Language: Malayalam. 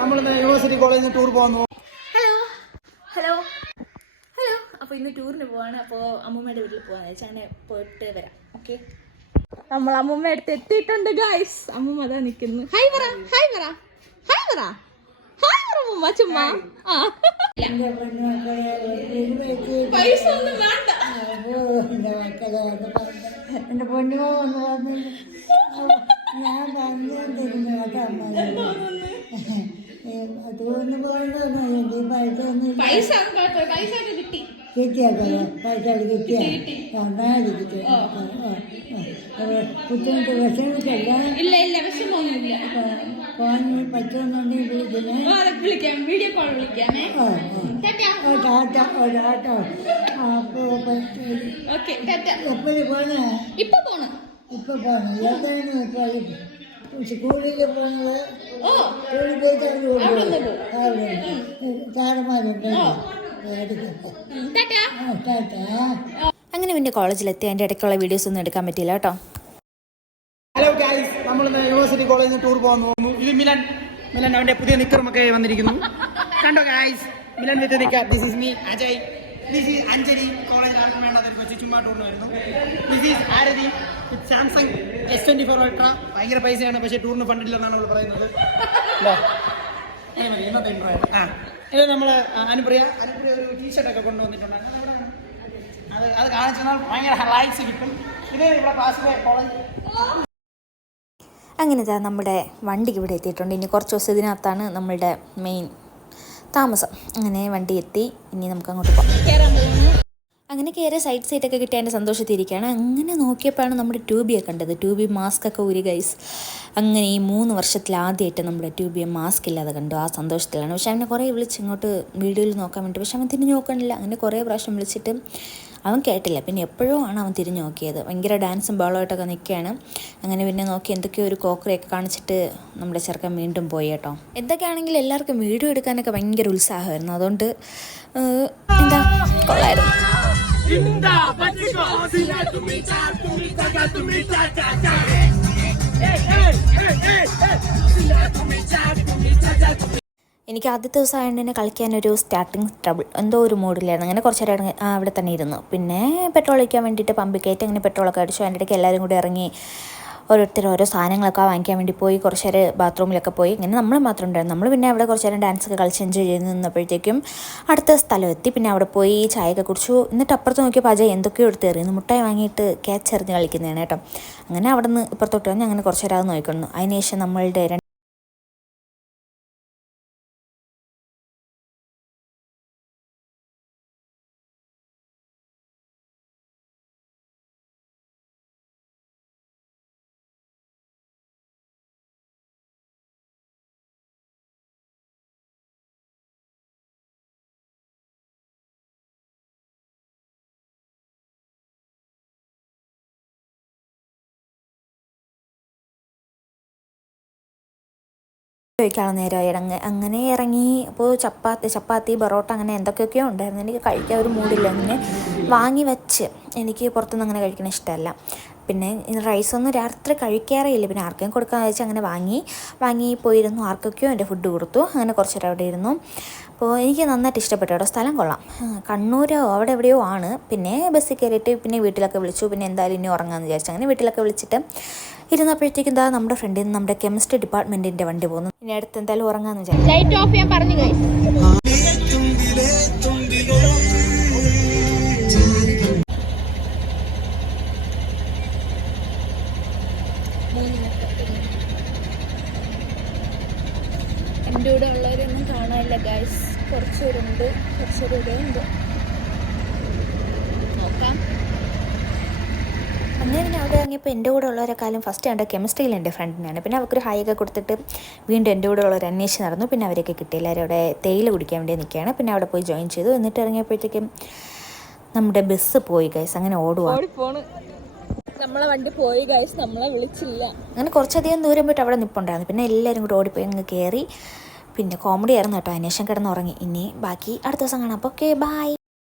നമ്മൾ യൂണിവേഴ്സിറ്റി കോളേജിൽ നിന്ന് ടൂർ പോകുന്നു. Hello hello hello. അപ്പോൾ ഇന്ന് ടൂറിന് പോവാണ്. അപ്പോൾ അമ്മൂമ്മയുടെ വീട്ടിൽ പോകാന്ന് വെച്ചാൽ അങ്ങനെ പോയിട്ട് വരാം. ഓക്കെ, നമ്മൾ അമ്മൂമ്മ അടുത്ത് എത്തിയിട്ടുണ്ട് ഗായ്സ്. അമ്മൂമ്മ അതാ നിൽക്കുന്നു. ഹായ് പറ, ഹായ് പറ, ഹായ് പറ, ഹായ് പറ അമ്മൂമ്മ. ചുമ്മാ പൈസ ഒന്നും വേണ്ട. എന്റെ പൊന്നു ഞാൻ പറഞ്ഞു അതൊന്നും പൈസ പൈസ കിട്ടി കിട്ടിയാക്കല്ലേ പൈസ കിട്ടിയ നന്നായിരിക്കും ബുദ്ധിമുട്ട് വിഷമിക്കല്ല. ഇല്ല ഇല്ല, വിഷമൊന്നുമില്ല. ഫോൺ പറ്റുന്നുണ്ടെങ്കിൽ വിളിക്കാം, വീഡിയോ കോൾ വിളിക്കാമേ. എപ്പോഴും പോണേ? ഇപ്പൊ പോണം. ഇപ്പൊ പോണം. ഏതാണ് ഇപ്പോൾ സ്കൂളിൽ പോകുന്നത്? സ്കൂളിൽ പോയിട്ട് സാറന്മാരുണ്ട്. അങ്ങനെ പിന്നെ കോളേജിലെത്തി അതിൻ്റെ ഇടയ്ക്കുള്ള വീഡിയോസ് ഒന്നും എടുക്കാൻ പറ്റിയില്ല കേട്ടോ. ഹലോ ഗൈസ്, നമ്മൾ യൂണിവേഴ്സിറ്റി കോളേജിൽ നിന്ന് ടൂർ പോകുന്നു. ഇത് മിലൻ അവന്റെ പുതിയ നിക്കറുമൊക്കെ വന്നിരിക്കുന്നു. കണ്ടോ guys, Milan with nicker. This is me Ajay, this is Anjali. കോളേജിൽ ആർക്കും വേണ്ടാത്ത വെച്ച് ചുമ്മാ ടൂറിന് വരുന്നു. This is Aarti with Samsung S24 ultra. ഭയങ്കര പൈസയാണ്, പക്ഷേ ടൂറിന് ഫണ്ടില്ലെന്നാണ് അവൾ പറയുന്നത്. ഇന്നത്തെ ഇത് നമ്മൾ അനുപ്രിയ ഒരു ടീഷർട്ടൊക്കെ കൊണ്ടുവന്നിട്ടുണ്ടായിരുന്നു. അത് കാണിച്ചു തന്നാൽ ഭയങ്കര ഹൈലൈറ്റ്സ് കിട്ടും. ഇത് ഇവിടെ ക്ലാസ്സിലെ കോളേജ്. അങ്ങനെ നമ്മുടെ വണ്ടിക്ക് ഇവിടെ എത്തിയിട്ടുണ്ട്. ഇനി കുറച്ച് ദിവസം ഇതിനകത്താണ് നമ്മളുടെ മെയിൻ താമസം. അങ്ങനെ വണ്ടി എത്തി, ഇനി നമുക്ക് അങ്ങോട്ട് പോകാം. അങ്ങനെ കയറി സൈഡ് സീറ്റൊക്കെ കിട്ടി അതിൻ്റെ സന്തോഷത്തിരിക്കുകയാണ്. അങ്ങനെ നോക്കിയപ്പോഴാണ് നമ്മുടെ ട്യൂബിയെ കണ്ടത്. ട്യൂബി മാസ്കൊക്കെ ഊരി ഗൈസ്. അങ്ങനെ ഈ 3 വർഷത്തിൽ ആദ്യമായിട്ട് നമ്മുടെ ട്യൂബിയെ മാസ്ക് ഇല്ലാതെ കണ്ടു. ആ സന്തോഷത്തിലാണ്. പക്ഷെ അവനെ കുറേ വിളിച്ച് ഇങ്ങോട്ട് വീഡിയോയിൽ നോക്കാൻ വേണ്ടി, പക്ഷെ അവൻ തിരിഞ്ഞു നോക്കണില്ല. അങ്ങനെ കുറേ പ്രാവശ്യം വിളിച്ചിട്ട് അവൻ കേട്ടില്ല. പിന്നെ എപ്പോഴും ആണ് അവൻ തിരിഞ്ഞു നോക്കിയത്. ഭയങ്കര ഡാൻസും ബഹളമായിട്ടൊക്കെ നിൽക്കുകയാണ്. അങ്ങനെ പിന്നെ നോക്കി എന്തൊക്കെയോ ഒരു കോക്കറിയൊക്കെ കാണിച്ചിട്ട് നമ്മുടെ ചെറുക്കൻ വീണ്ടും പോയി കേട്ടോ. എന്തൊക്കെയാണെങ്കിലും എല്ലാവർക്കും വീഡിയോ എടുക്കാനൊക്കെ ഭയങ്കര ഉത്സാഹമായിരുന്നു. അതുകൊണ്ട് എന്താ കൊള്ളായിരുന്നു. എനിക്ക് ആദ്യത്തെ ദിവസം ആയതുകൊണ്ട് തന്നെ കളിക്കാനൊരു സ്റ്റാർട്ടിങ് ട്രബിൾ, എന്തോ ഒരു മൂഡിലായിരുന്നു. അങ്ങനെ കുറച്ച് നേരം അവിടെ തന്നെ ഇരുന്നു. പിന്നെ പെട്രോൾ ഒഴിക്കാൻ വേണ്ടിയിട്ട് പമ്പിൽ കയറ്റി അങ്ങനെ പെട്രോളൊക്കെ അടിച്ചു. അതിൻ്റെ ഇടയ്ക്ക് എല്ലാവരും കൂടി ഇറങ്ങി ഓരോരുത്തർ ഓരോ സാധനങ്ങളൊക്കെ വാങ്ങിക്കാൻ വേണ്ടി പോയി. കുറച്ച് നേരം ബാത്റൂമിലൊക്കെ പോയി. ഇങ്ങനെ നമ്മൾ മാത്രം ഉണ്ടായിരുന്നു. നമ്മൾ പിന്നെ അവിടെ കുറച്ച് നേരം ഡാൻസൊക്കെ കളിച്ച് എൻജോയ് ചെയ്ത് നിന്നപ്പോഴത്തേക്കും അടുത്ത സ്ഥലം എത്തി. പിന്നെ അവിടെ പോയി ചായയൊക്കെ കുടിച്ചു. എന്നിട്ട് അപ്പുറത്ത് നോക്കിയപ്പോൾ അജയ് എന്തൊക്കെയോ എടുത്ത് എറിയുന്നു. മുട്ടായി വാങ്ങിയിട്ട് ക്യാച്ച് എറിഞ്ഞ് കളിക്കുന്നതാണ് കേട്ടോ. അങ്ങനെ അവിടെ നിന്ന് ഇപ്പുറത്തോട്ട് വന്ന് അങ്ങനെ കുറച്ച് നേരം അത് നോക്കിക്കൊണ്ടു. അതിനുശേഷം നമ്മളുടെ കഴിക്കാനുള്ള നേരമായി. അങ്ങനെ ഇറങ്ങി. അപ്പോൾ ചപ്പാത്തി ബറോട്ട അങ്ങനെ എന്തൊക്കെയൊക്കെയോ ഉണ്ടായിരുന്നു. എനിക്ക് കഴിക്കാൻ ഒരു മൂടില്ല. അങ്ങനെ വാങ്ങി വെച്ച്, എനിക്ക് പുറത്തുനിന്ന് അങ്ങനെ കഴിക്കണ ഇഷ്ടമല്ല. പിന്നെ റൈസൊന്നും രാത്രി കഴിക്കാറേ ഇല്ല. പിന്നെ ആർക്കും കൊടുക്കാമെന്ന് വെച്ചാൽ അങ്ങനെ വാങ്ങി പോയിരുന്നു. ആർക്കൊക്കെയോ എൻ്റെ ഫുഡ് കൊടുത്തു. അങ്ങനെ കുറച്ച് നേരം അവിടെ ഇരുന്നു. അപ്പോൾ എനിക്ക് നന്നായിട്ട് ഇഷ്ടപ്പെട്ടു. അവിടെ സ്ഥലം കൊള്ളാം. കണ്ണൂരോ അവിടെ എവിടെയോ ആണ്. പിന്നെ ബസ്സിൽ കയറിയിട്ട് പിന്നെ വീട്ടിലൊക്കെ വിളിച്ചു. പിന്നെ എന്തായാലും ഇനി ഉറങ്ങാമെന്ന് വിചാരിച്ചു. അങ്ങനെ വീട്ടിലൊക്കെ വിളിച്ചിട്ട് ഇരുന്നപ്പോഴത്തേക്കും എന്താ നമ്മുടെ ഫ്രണ്ടിൽ നിന്ന് നമ്മുടെ കെമിസ്ട്രി ഡിപ്പാർട്ട്മെൻറ്റിൻ്റെ വണ്ടി പോകുന്നു. ഇനി അടുത്ത് എന്തായാലും ഉറങ്ങാമെന്ന് വിചാരിച്ചു. ലൈറ്റ് ഓഫ് ചെയ്യാൻ പറഞ്ഞു ഗൈസ്. എൻ്റെ കൂടെ ഉള്ളവരൊന്നും കാണാനില്ല ഗൈസ്. കുറച്ചുപേരുണ്ട്, കുറച്ചുപേരുടെ ഉണ്ട്. നോക്കാം. അങ്ങനെ പിന്നെ അവിടെ ഇറങ്ങിയപ്പോൾ എൻ്റെ കൂടെ ഉള്ളവരെക്കാളും ഫസ്റ്റ് കണ്ട കെമിസ്ട്രിയിൽ എൻ്റെ ഫ്രണ്ടിനാണ്. പിന്നെ അവർക്കൊരു ഹായൊക്കെ കൊടുത്തിട്ട് വീണ്ടും എൻ്റെ കൂടെ ഉള്ളവർ അന്വേഷിച്ച് നടന്നു. പിന്നെ അവരൊക്കെ കിട്ടി. എല്ലാവരും അവിടെ തേയില കുടിക്കാൻ വേണ്ടി നിൽക്കുകയാണ്. പിന്നെ അവിടെ പോയി ജോയിൻ ചെയ്തു. എന്നിട്ട് ഇറങ്ങിയപ്പോഴത്തേക്കും നമ്മുടെ ബസ് പോയി ഗൈസ്. അങ്ങനെ ഓടിപ്പോണ്. നമ്മളെ വണ്ടി പോയി ഗൈസ്, നമ്മളെ വിളിച്ചില്ല. അങ്ങനെ കുറച്ചധികം ദൂരം പോയിട്ട് അവിടെ നിൽപ്പുണ്ടായിരുന്നു. പിന്നെ എല്ലാവരും കൂടെ ഓടിപ്പോയി അങ്ങ് കയറി. പിന്നെ കോമഡി ആയിരുന്നു കേട്ടോ. അതിനുശേഷം കിടന്നുറങ്ങി. ഇനി ബാക്കി അടുത്ത ദിവസം കാണാം. അപ്പോൾ ഓക്കെ, ബൈ.